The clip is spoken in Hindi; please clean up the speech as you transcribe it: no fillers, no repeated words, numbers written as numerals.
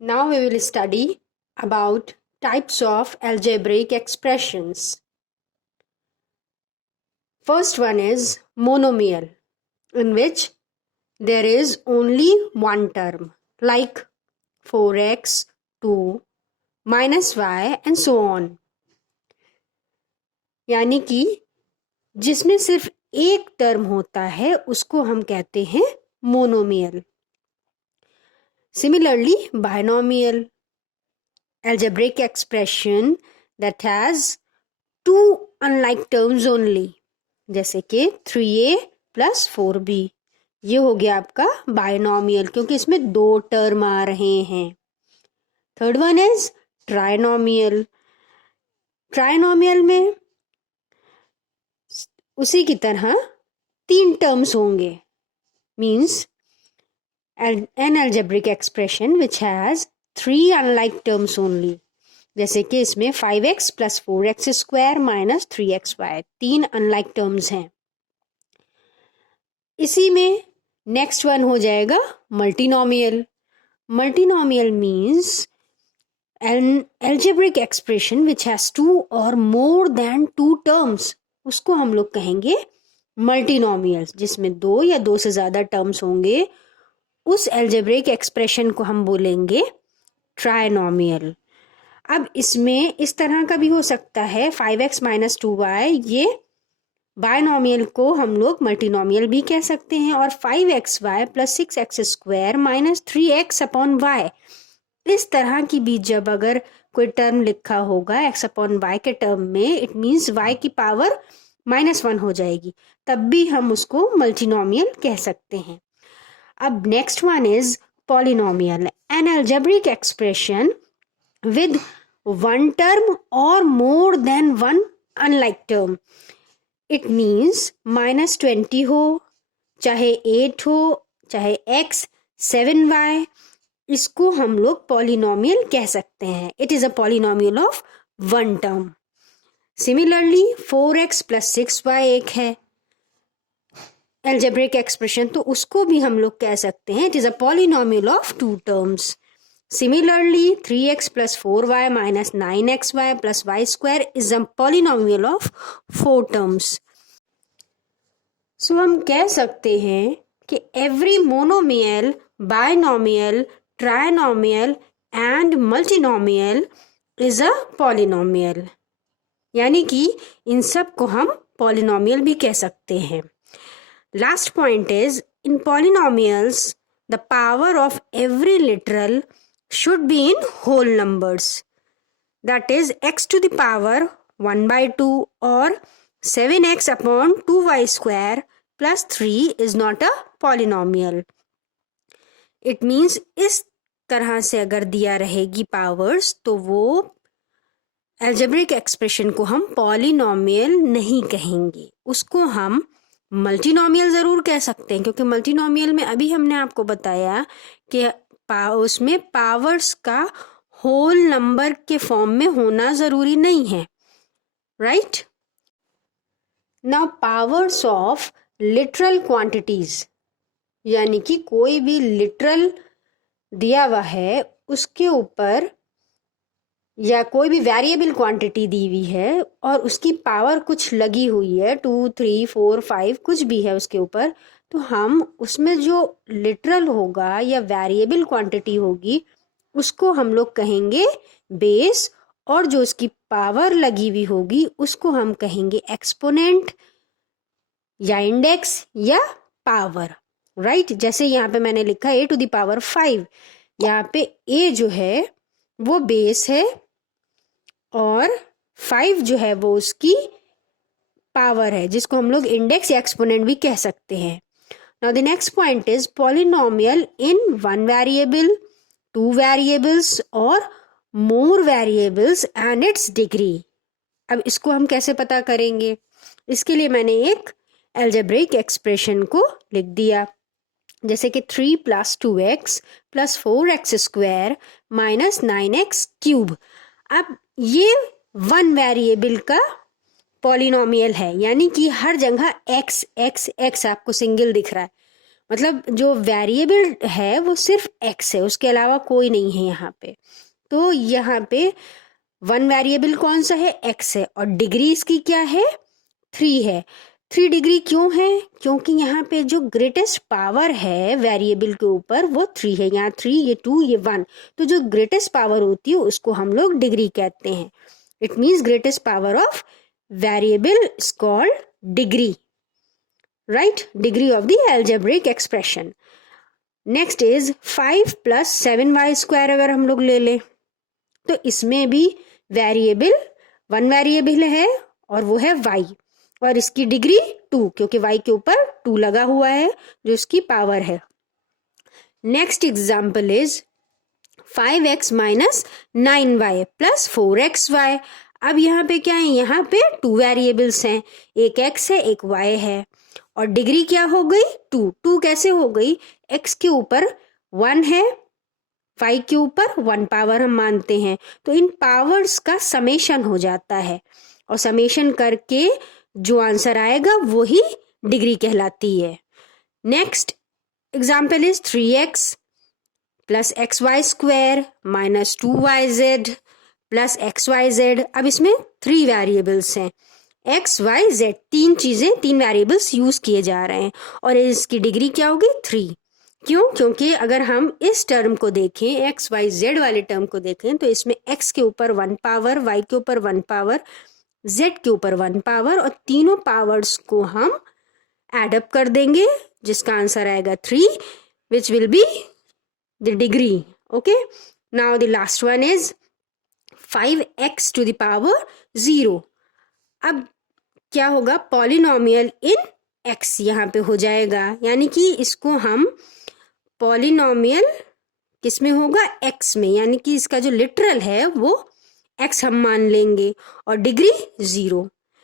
Now we will study about types of algebraic expressions. First one is monomial, in which there is only one term, like 4x, 2, minus y and so on. यानी कि जिसमें सिर्फ एक टर्म होता है उसको हम कहते हैं monomial. Similarly, binomial, algebraic expression that has two unlike terms only, जैसे कि 3a plus 4b. ये हो गया आपका बायनॉमियल, क्योंकि इसमें दो टर्म आ रहे हैं. Third one is trinomial. Trinomial में उसी की तरह तीन टर्म्स होंगे. Means an algebraic expression which has three unlike terms only, जैसे कि इसमें 5x plus 4x square minus 3xy, तीन अनलाइक टर्म्स हैं. इसी में नेक्स्ट वन हो जाएगा multinomial. Multinomial means an algebraic expression which has two or more than two terms, उसको हम लोग कहेंगे मल्टीनोमियल. जिसमें दो या दो से ज़्यादा टर्म्स होंगे उस एल्जेब्रिक एक्सप्रेशन को हम बोलेंगे ट्राइनोमियल. अब इसमें इस तरह का भी हो सकता है 5x माइनस 2y, ये बायनोमियल को हम लोग मल्टीनोमियल भी कह सकते हैं. और 5xy plus 6x square minus 3x upon y, इस तरह की भी जब अगर कोई टर्म लिखा होगा x अपॉन वाई के टर्म में, इट मीन्स y की पावर -1 हो जाएगी, तब भी हम उसको मल्टीनोमियल कह सकते हैं. अब next one is polynomial, an algebraic expression with one term or more than one unlike term. It means -20 हो, चाहे 8 हो, चाहे x 7y, इसको हम लोग पॉलिनोमियल कह सकते हैं. It is a polynomial of one term. Similarly 4x plus 6y एक है algebraic expression, तो उसको भी हम लोग कह सकते हैं it is a polynomial of two terms. Similarly 3x plus 4y minus 9xy plus Y square is a polynomial of 4 terms. So हम कह सकते हैं कि every monomial, binomial, trinomial and multinomial is a polynomial. यानी कि इन सब को हम पॉलिनोमियल भी कह सकते हैं. Last point is, in polynomials, the power of every literal should be in whole numbers. That is, x to the power 1 by 2 or 7x upon 2y square plus 3 is not a polynomial. It means इस तरह से अगर दिया रहेगी पावर्स, तो वो algebraic expression को हम polynomial नहीं कहेंगे, उसको हम मल्टीनोमियल ज़रूर कह सकते हैं. क्योंकि मल्टीनोमियल में अभी हमने आपको बताया कि उसमें पावर्स का होल नंबर के फॉर्म में होना ज़रूरी नहीं है. Right. Now powers of literal quantities, यानी कि कोई भी लिटरल दिया हुआ है उसके ऊपर, या कोई भी वेरिएबल क्वांटिटी दी हुई है और उसकी पावर कुछ लगी हुई है 2 3 4 5 कुछ भी है उसके ऊपर, तो हम उसमें जो लिटरल होगा या वेरिएबल क्वांटिटी होगी उसको हम लोग कहेंगे बेस, और जो उसकी पावर लगी हुई होगी उसको हम कहेंगे एक्सपोनेंट या इंडेक्स या पावर. राइट. जैसे यहाँ पे मैंने लिखा a to the power 5, यहाँ पे a जो है वो बेस है और 5 जो है वो उसकी पावर है, जिसको हम लोग इंडेक्स या एक्सपोनेंट भी कह सकते हैं. Now the next point is polynomial in one variable, two variables और more variables and its degree. अब इसको हम कैसे पता करेंगे? इसके लिए मैंने एक algebraic एक्सप्रेशन को लिख दिया, जैसे कि 3 plus 2x plus 4x square minus 9x cube. अब ये वन वेरिएबल का पॉलिनोमियल है, यानी कि हर जगह x x x आपको सिंगल दिख रहा है, मतलब जो वेरिएबल है वो सिर्फ x है, उसके अलावा कोई नहीं है यहाँ पे। तो यहाँ पे वन वेरिएबल कौन सा है, x है, और डिग्री इसकी क्या है, 3 है। 3 डिग्री क्यों है, क्योंकि यहाँ पे जो ग्रेटेस्ट पावर है वेरिएबल के ऊपर वो 3 है। यहाँ 3, ये 2, ये 1, तो जो ग्रेटेस्ट पावर होती है उसको हम लोग डिग्री कहते हैं। It means greatest power of variable is called degree, right, degree of the algebraic expression. Next is 5 + 7y² अगर हम लोग ले लें तो इसमें भी वेरिएबल वन वेरिएबल है और वो है y, और इसकी डिग्री 2, क्योंकि y के ऊपर 2 लगा हुआ है जो इसकी पावर है। Next example is 5x - 9y + 4xy। अब यहाँ पे क्या है, यहाँ पे 2 वेरिएबल्स हैं, एक x है एक y है, और डिग्री क्या हो गई, 2। 2 कैसे हो गई, x के ऊपर 1 है, y के ऊपर 1 पावर हम मानते हैं, तो इन पावर्स का समेशन हो जाता है, और समेशन करके जो आंसर आएगा वो ही डिग्री कहलाती है। Next example is 3x + xy² - 2yz + xyz। अब इसमें 3 वेरिएबल्स हैं, x, y, z, 3 चीजें, 3 वेरिएबल्स यूज किए जा रहे हैं, और इसकी डिग्री क्या होगी, 3। क्यों, क्योंकि अगर हम इस टर्म को देखें, x, y, z वाले टर्म को देखें, तो इसमें x के ऊपर 1 पावर, y के ऊपर 1 पावर, z के ऊपर 1 पावर, और तीनों पावर्स को हम एडअप कर देंगे जिसका आंसर आएगा 3, which will be the degree. Okay, now the last one is 5x⁴ 0। अब क्या होगा, पॉलिनोमियल इन x यहाँ पे हो जाएगा, यानी कि इसको हम पॉलिनोमियल किस में होगा, x में, यानी कि इसका जो लिटरल है वो x हम मान लेंगे, और डिग्री 0।